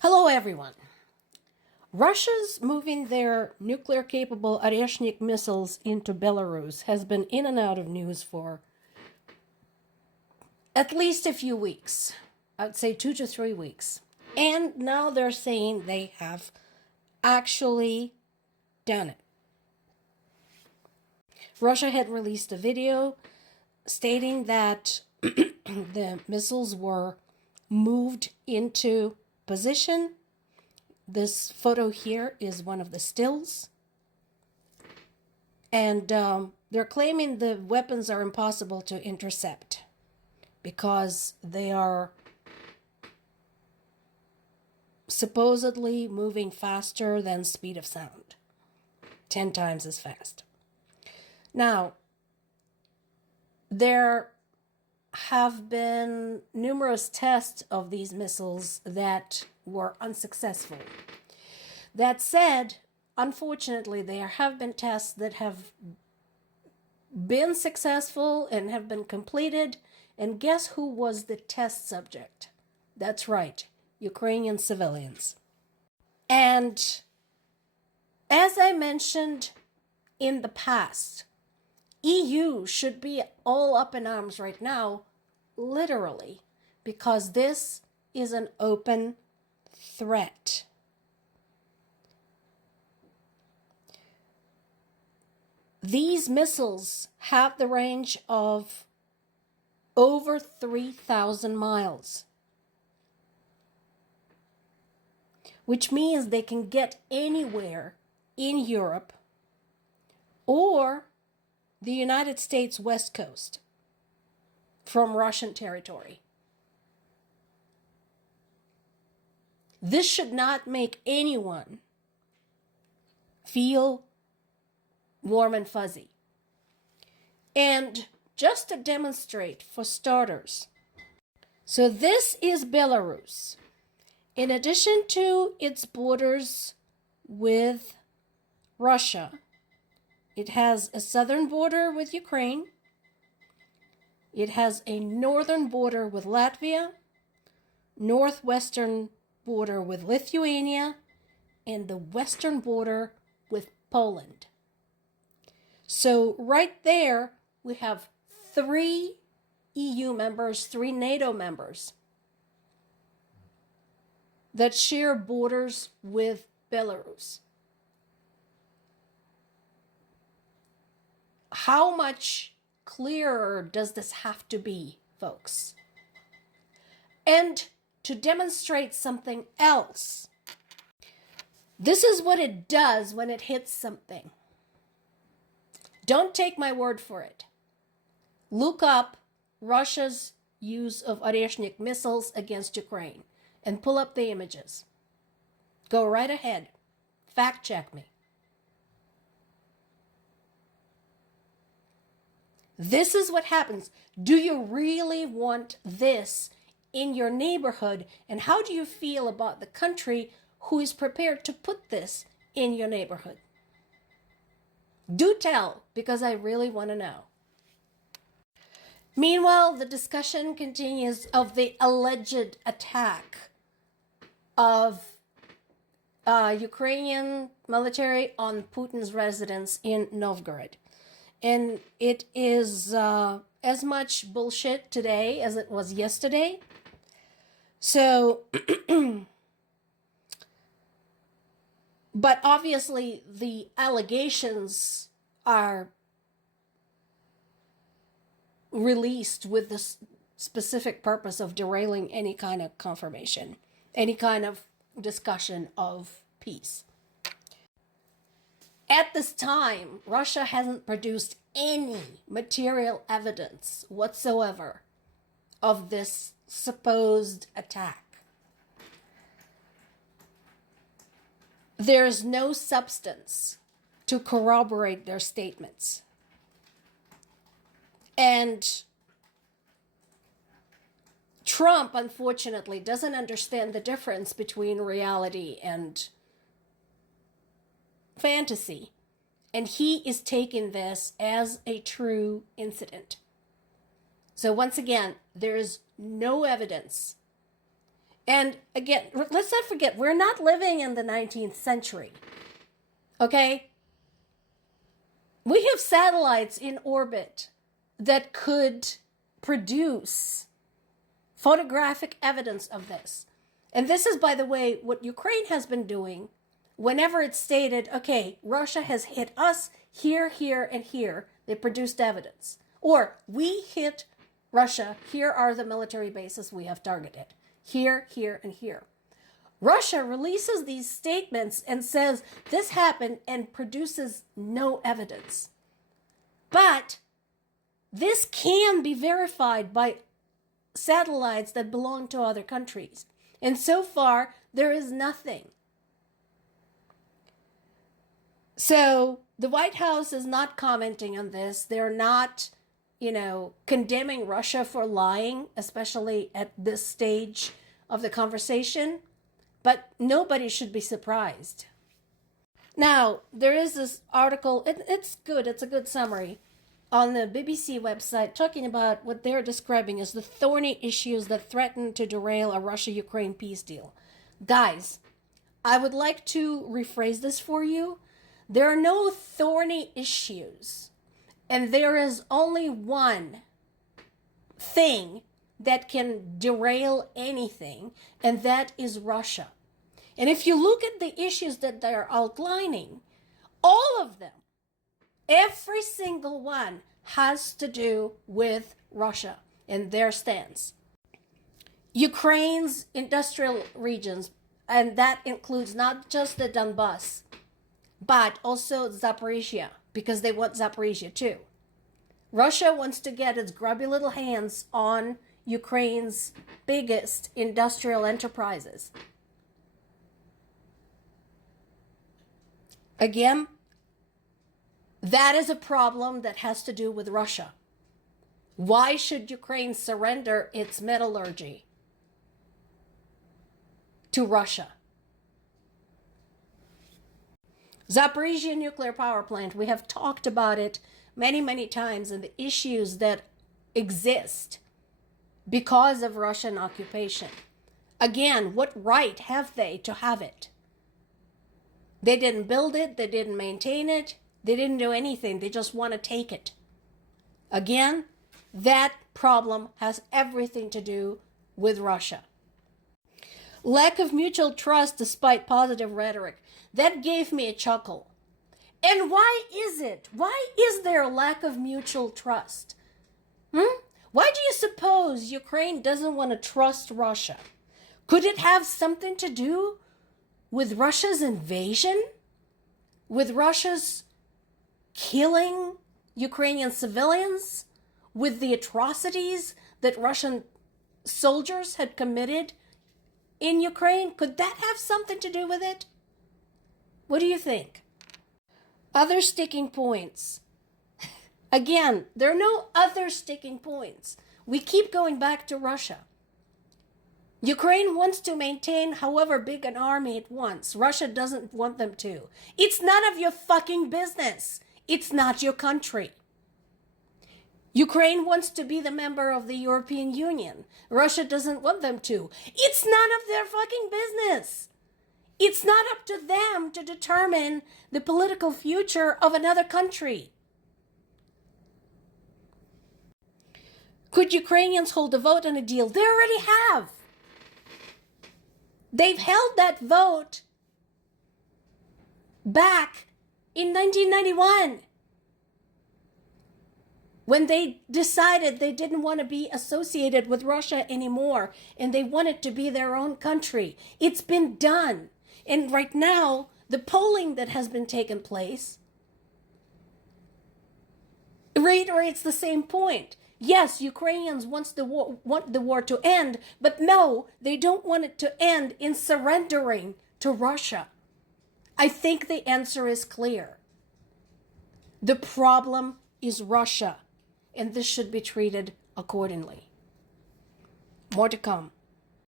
Hello, everyone. Russia's moving their nuclear-capable Oreshnik missiles into Belarus has been in and out of news for at least a few weeks. I would say 2 to 3 weeks. And now they're saying they have actually done it. Russia had released a video stating that the missiles were moved into position. This photo here is one of the stills. And they're claiming the weapons are impossible to intercept because they are supposedly moving faster than speed of sound, 10 times as fast. Now, there have been numerous tests of these missiles that were unsuccessful. That said, unfortunately, there have been tests that have been successful and have been completed. And guess who was the test subject? That's right, Ukrainian civilians. And as I mentioned in the past, EU should be all up in arms right now, literally, because this is an open threat. These missiles have the range of over 3,000 miles, which means they can get anywhere in Europe or the United States West Coast from Russian territory. This should not make anyone feel warm and fuzzy. And just to demonstrate, for starters, so this is Belarus. In addition to its borders with Russia, it has a southern border with Ukraine. It has a northern border with Latvia, northwestern border with Lithuania, and the western border with Poland. So right there, we have 3 EU members, 3 NATO members that share borders with Belarus. How much clearer does this have to be, folks? And to demonstrate something else, this is what it does when it hits something. Don't take my word for it. Look up Russia's use of Oreshnik missiles against Ukraine and pull up the images. Go right ahead. Fact check me. This is what happens. Do you really want this in your neighborhood? And how do you feel about the country who is prepared to put this in your neighborhood? Do tell, because I really want to know. Meanwhile, the discussion continues of the alleged attack of Ukrainian military on Putin's residence in Novgorod. And it is as much bullshit today as it was yesterday. So, but obviously the allegations are released with the specific purpose of derailing any kind of confirmation, any kind of discussion of peace. At this time, Russia hasn't produced any material evidence whatsoever of this supposed attack. There's no substance to corroborate their statements. And Trump, unfortunately, doesn't understand the difference between reality and fantasy. And he is taking this as a true incident. So once again, there is no evidence And again, let's not forget, we're not living in the 19th century. Okay? We have satellites in orbit that could produce photographic evidence of this. And this is, by the way, what Ukraine has been doing whenever it's stated, okay, Russia has hit us here, here, and here. They produced evidence. Or we hit Russia. Here are the military bases we have targeted. Here, here, and here. Russia releases these statements and says this happened and produces no evidence. But this can be verified by satellites that belong to other countries. And so far, there is nothing. So the White House is not commenting on this. They're not, condemning Russia for lying, especially at this stage of the conversation. But nobody should be surprised. Now, there is this article, it's good, it's a good summary, on the BBC website talking about what they're describing as the thorny issues that threaten to derail a Russia-Ukraine peace deal. Guys, I would like to rephrase this for you. There are no thorny issues, and there is only one thing that can derail anything, and that is Russia. And if you look at the issues that they are outlining, all of them, every single one, has to do with Russia and their stance. Ukraine's industrial regions, and that includes not just the Donbass, but also Zaporizhia, because they want Zaporizhia too. Russia wants to get its grubby little hands on Ukraine's biggest industrial enterprises. Again, that is a problem that has to do with Russia. Why should Ukraine surrender its metallurgy to Russia? Zaporizhia nuclear power plant, we have talked about it many, many times, and the issues that exist because of Russian occupation. Again, what right have they to have it? They didn't build it, they didn't maintain it, they didn't do anything, they just want to take it. Again, that problem has everything to do with Russia. Lack of mutual trust despite positive rhetoric. That gave me a chuckle. And why is it? Why is there a lack of mutual trust? Why do you suppose Ukraine doesn't want to trust Russia? Could it have something to do with Russia's invasion? With Russia's killing Ukrainian civilians? With the atrocities that Russian soldiers had committed in Ukraine? Could that have something to do with it? What do you think? Other sticking points. Again, there are no other sticking points. We keep going back to Russia. Ukraine wants to maintain however big an army it wants. Russia doesn't want them to. It's none of your fucking business. It's not your country. Ukraine wants to be the member of the European Union. Russia doesn't want them to. It's none of their fucking business. It's not up to them to determine the political future of another country. Could Ukrainians hold a vote on a deal? They already have. They've held that vote back in 1991 when they decided they didn't want to be associated with Russia anymore and they wanted to be their own country. It's been done. And right now, the polling that has been taken place reiterates the same point. Yes, Ukrainians want the war to end, but no, they don't want it to end in surrendering to Russia. I think the answer is clear. The problem is Russia, and this should be treated accordingly. More to come.